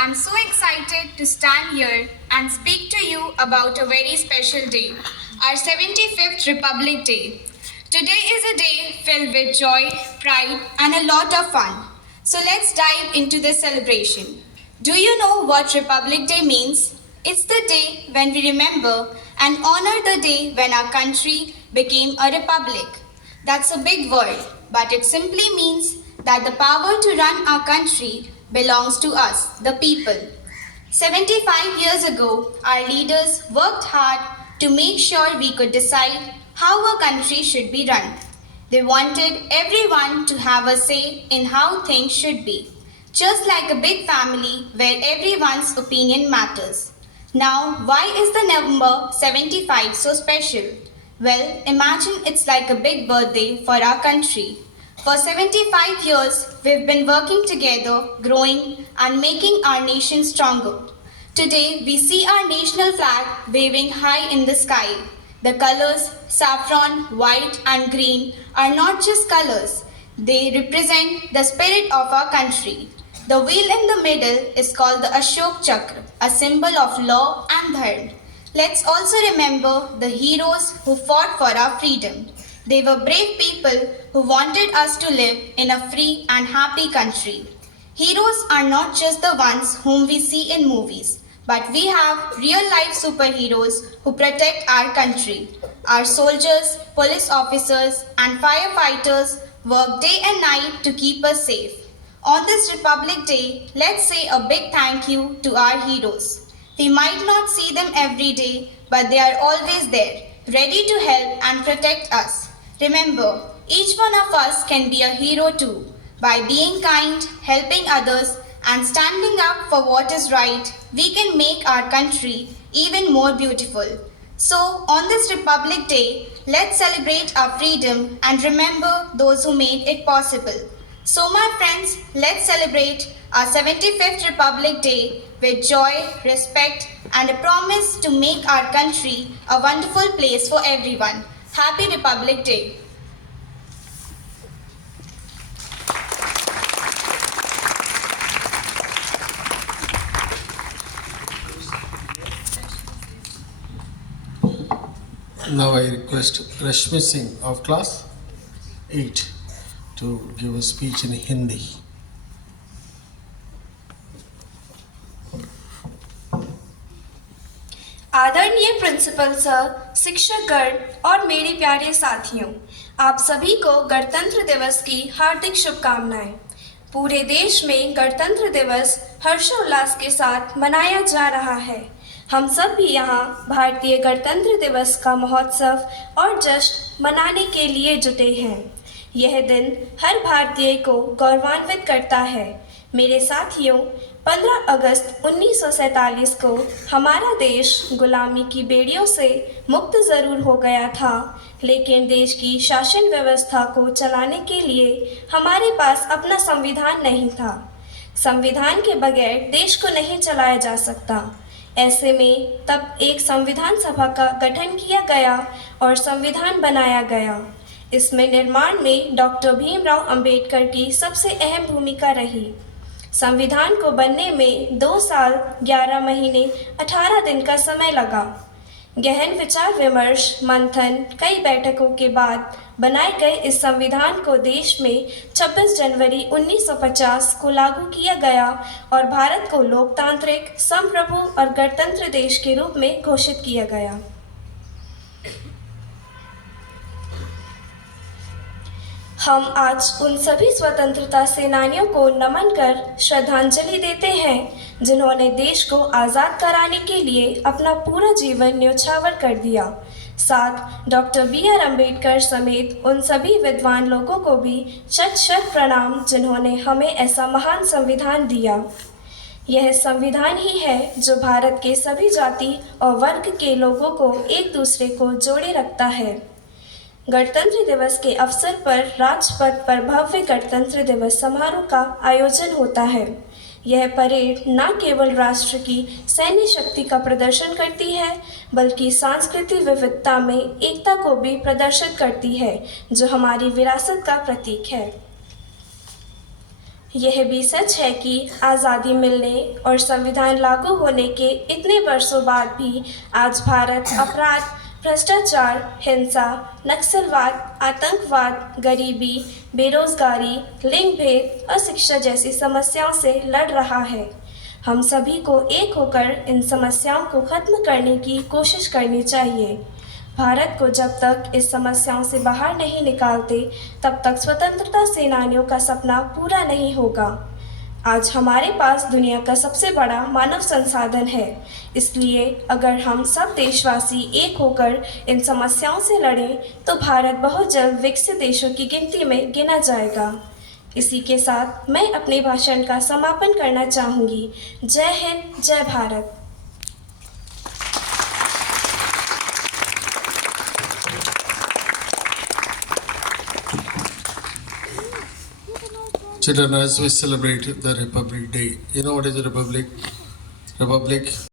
I'm so excited to stand here and speak to you about a very special day, our 75th Republic Day. Today is a day filled with joy, pride, and a lot of fun. So let's dive into this celebration. Do you know what Republic Day means? It's the day when we remember and honor the day when our country became a republic. That's a big word, but it simply means that the power to run our country belongs to us, the people. 75 years ago, our leaders worked hard to make sure we could decide how our country should be run. They wanted everyone to have a say in how things should be, just like a big family where everyone's opinion matters. Now, why is the number 75 so special? Well, imagine it's like a big birthday for our country. For 75 years, we've been working together, growing, and making our nation stronger. Today, we see our national flag waving high in the sky. The colors saffron, white, and green are not just colors, they represent the spirit of our country. The wheel in the middle is called the Ashok Chakra, a symbol of law and dharma. Let's also remember the heroes who fought for our freedom. They were brave people who wanted us to live in a free and happy country. Heroes are not just the ones whom we see in movies, but we have real life superheroes who protect our country. Our soldiers, police officers, and firefighters work day and night to keep us safe. On this Republic Day, let's say a big thank you to our heroes. We might not see them every day, but they are always there, ready to help and protect us. Remember, each one of us can be a hero too. By being kind, helping others, and standing up for what is right, we can make our country even more beautiful. So, on this Republic Day, let's celebrate our freedom and remember those who made it possible. So, my friends, let's celebrate our 75th Republic Day with joy, respect, and a promise to make our country a wonderful place for everyone. Happy Republic Day! Now I request Rashmi Singh of class 8 to give a speech in Hindi. आदरणीय principal sir, शिक्षकगण और मेरे प्यारे साथियों, आप सभी को गणतंत्र दिवस की हार्दिक शुभकामनाएं। पूरे देश में गणतंत्र दिवस हर्षोल्लास के साथ मनाया जा रहा है। हम सब भी यहाँ भारतीय गणतंत्र दिवस का महोत्सव और जश्न मनाने के लिए जुटे हैं। यह दिन हर भारतीय को गौरवान्वित करता है। मेरे साथियों, 15 अगस्त 1947 को हमारा देश गुलामी की बेड़ियों से मुक्त ज़रूर हो गया था, लेकिन देश की शासन व्यवस्था को चलाने के लिए हमारे पास अपना संविधान नहीं था। संविधान के बगैर देश को नहीं चलाया जा सकता। ऐसे में तब एक संविधान सभा का गठन किया गया और संविधान बनाया गया। इसमें निर्माण में डॉक्टर भीमराव अंबेडकर की सबसे अहम भूमिका रही। संविधान को बनने में 2 साल 11 महीने 18 दिन का समय लगा। गहन विचार विमर्श, मंथन, कई बैठकों के बाद बनाए गए इस संविधान को देश में 26 जनवरी 1950 को लागू किया गया और भारत को लोकतांत्रिक, संप्रभु और गणतंत्र देश के रूप में घोषित किया गया। हम आज उन सभी स्वतंत्रता सेनानियों को नमन कर श्रद्धांजलि देते हैं जिन्होंने देश को आज़ाद कराने के लिए अपना पूरा जीवन न्योछावर कर दिया। साथ डॉक्टर B.R. अम्बेडकर समेत उन सभी विद्वान लोगों को भी शत शत प्रणाम जिन्होंने हमें ऐसा महान संविधान दिया। यह संविधान ही है जो भारत के सभी जाति और वर्ग के लोगों को एक दूसरे को जोड़े रखता है। गणतंत्र दिवस के अवसर पर राजपथ पर भव्य गणतंत्र दिवस समारोह का आयोजन होता है। यह परेड न केवल राष्ट्र की सैन्य शक्ति का प्रदर्शन करती है, बल्कि सांस्कृतिक विविधता में एकता को भी प्रदर्शित करती है, जो हमारी विरासत का प्रतीक है। यह भी सच है कि आज़ादी मिलने और संविधान लागू होने के इतने वर्षों बाद भी आज भारत अपराध, भ्रष्टाचार, हिंसा, नक्सलवाद, आतंकवाद, गरीबी, बेरोजगारी, लिंग भेद और शिक्षा जैसी समस्याओं से लड़ रहा है। हम सभी को एक होकर इन समस्याओं को खत्म करने की कोशिश करनी चाहिए। भारत को जब तक इस समस्याओं से बाहर नहीं निकालते, तब तक स्वतंत्रता सेनानियों का सपना पूरा नहीं होगा। आज हमारे पास दुनिया का सबसे बड़ा मानव संसाधन है, इसलिए अगर हम सब देशवासी एक होकर इन समस्याओं से लड़ें, तो भारत बहुत जल्द विकसित देशों की गिनती में गिना जाएगा। इसी के साथ मैं अपने भाषण का समापन करना चाहूँगी। जय हिंद, जय Bharat. Children, as we celebrate the Republic Day, you know what is a republic? Republic